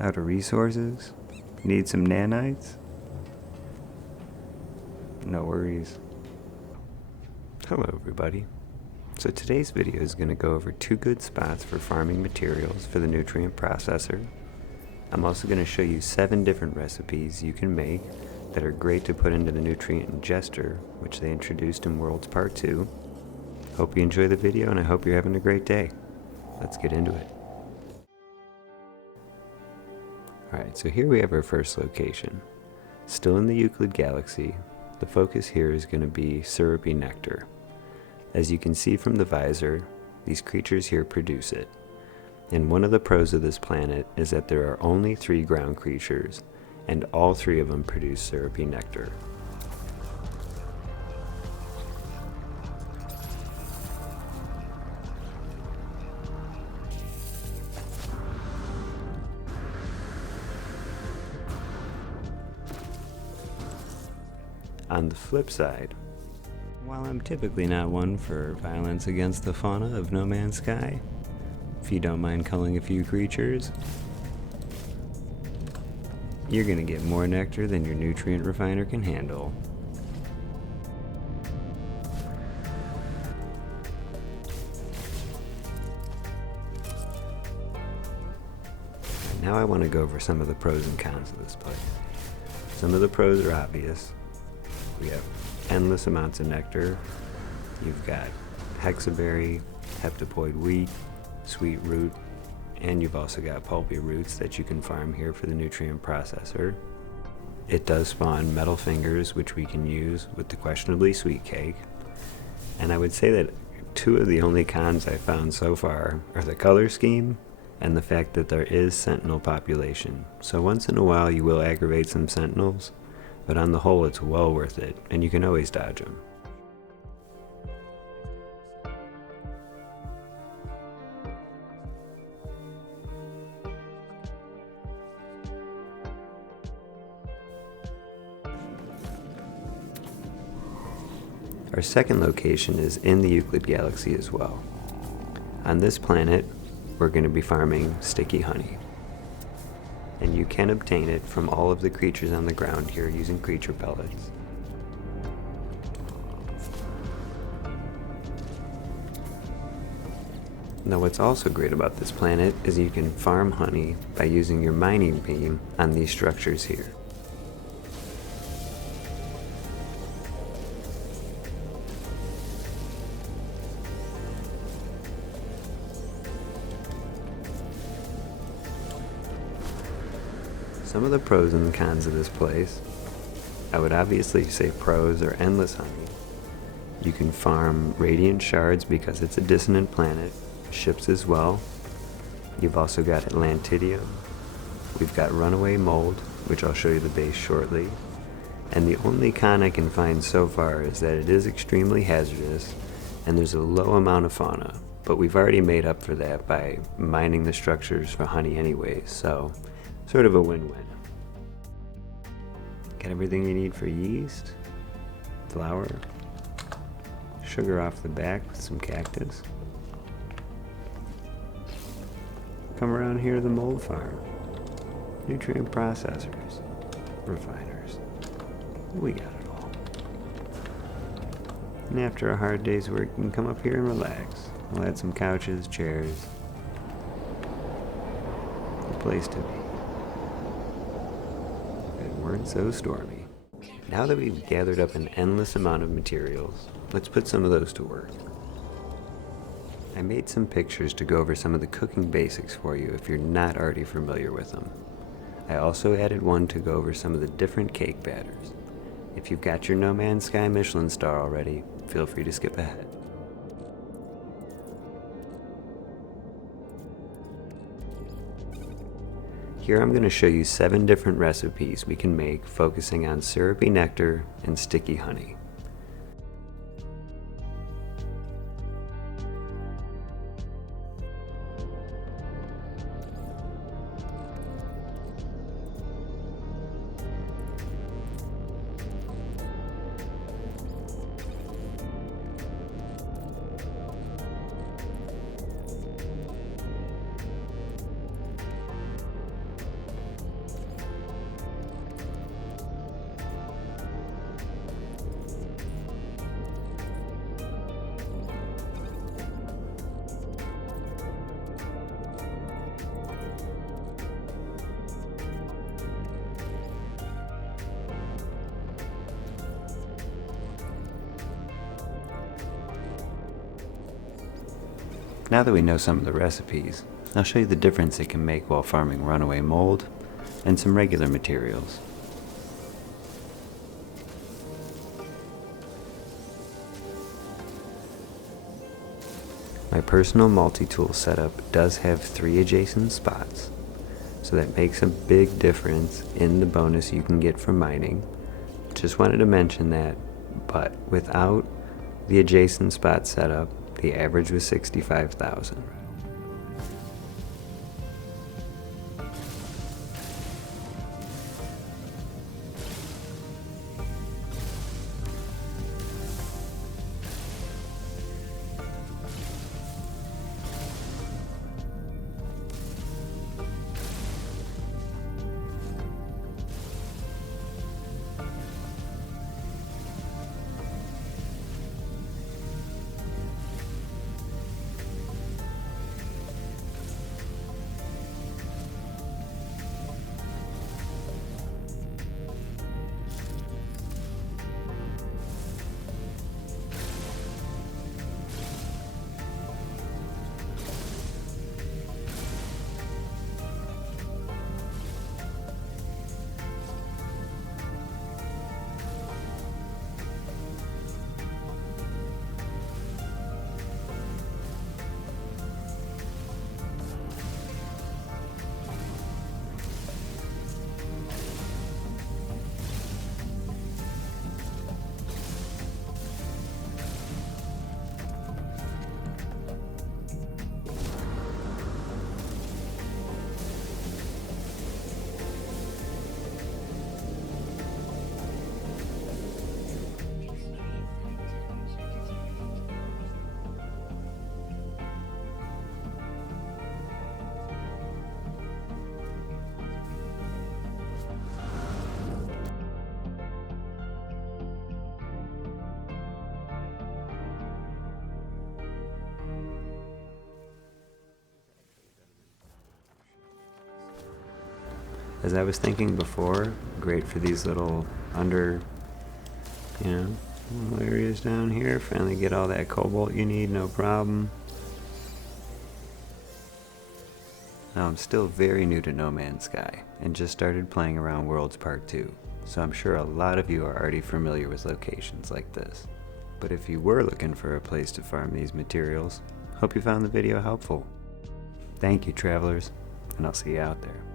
Out of resources? Need some nanites? No worries. Hello everybody. So today's video is going to go over 2 good spots for farming materials for the nutrient processor. I'm also going to show you 7 different recipes you can make that are great to put into the Nutrient Ingester, which they introduced in Worlds Part 2. Hope you enjoy the video and I hope you're having a great day. Let's get into it. Alright, so here we have our first location. Still in the Euclid Galaxy, the focus here is going to be Syrupy nectar. As you can see from the visor, these creatures here produce it. And one of the pros of this planet is that there are only 3 ground creatures, and all 3 of them produce syrupy nectar. On the flip side, while I'm typically not one for violence against the fauna of No Man's Sky, if you don't mind culling a few creatures, you're gonna get more nectar than your nutrient refiner can handle. Now I want to go over some of the pros and cons of this place. Some of the pros are obvious. We have endless amounts of nectar. You've got hexaberry, heptapoid wheat, sweet root, and you've also got pulpy roots that you can farm here for the nutrient processor. It does spawn metal fingers, which we can use with the questionably sweet cake. And I would say that 2 of the only cons I found so far are the color scheme and the fact that there is sentinel population. So once in a while you will aggravate some sentinels, but on the whole it's well worth it, and you can always dodge them. Our second location is in the Euclid Galaxy as well. On this planet, we're going to be farming sticky honey. And you can obtain it from all of the creatures on the ground here using creature pellets. Now what's also great about this planet is you can farm honey by using your mining beam on these structures here. Some of the pros and cons of this place, I would obviously say pros are endless honey. You can farm radiant shards because it's a dissonant planet, ships as well. You've also got Atlantidium. We've got Runaway Mould, which I'll show you the base shortly. And the only con I can find so far is that it is extremely hazardous and there's a low amount of fauna, but we've already made up for that by mining the structures for honey anyways, so sort of a win-win. Got everything you need for yeast, flour, sugar off the back with some cactus. Come around here to the mold farm. Nutrient processors, refiners. We got it all. And after a hard day's work, you can come up here and relax. We'll add some couches, chairs. A place to be. Weren't so stormy. Now that we've gathered up an endless amount of materials, let's put some of those to work. I made some pictures to go over some of the cooking basics for you if you're not already familiar with them. I also added one to go over some of the different cake batters. If you've got your No Man's Sky Michelin star already, feel free to skip ahead. Here I'm going to show you 7 different recipes we can make focusing on syrupy nectar and sticky honey. Now that we know some of the recipes, I'll show you the difference it can make while farming Runaway Mould and some regular materials. My personal multi-tool setup does have 3 adjacent spots, so that makes a big difference in the bonus you can get from mining. Just wanted to mention that, but without the adjacent spot setup, the average was 65,000. As I was thinking before, great for these little little areas down here. Finally get all that cobalt you need, no problem. Now I'm still very new to No Man's Sky and just started playing around Worlds Part 2, so I'm sure a lot of you are already familiar with locations like this. But if you were looking for a place to farm these materials, hope you found the video helpful. Thank you, travelers, and I'll see you out there.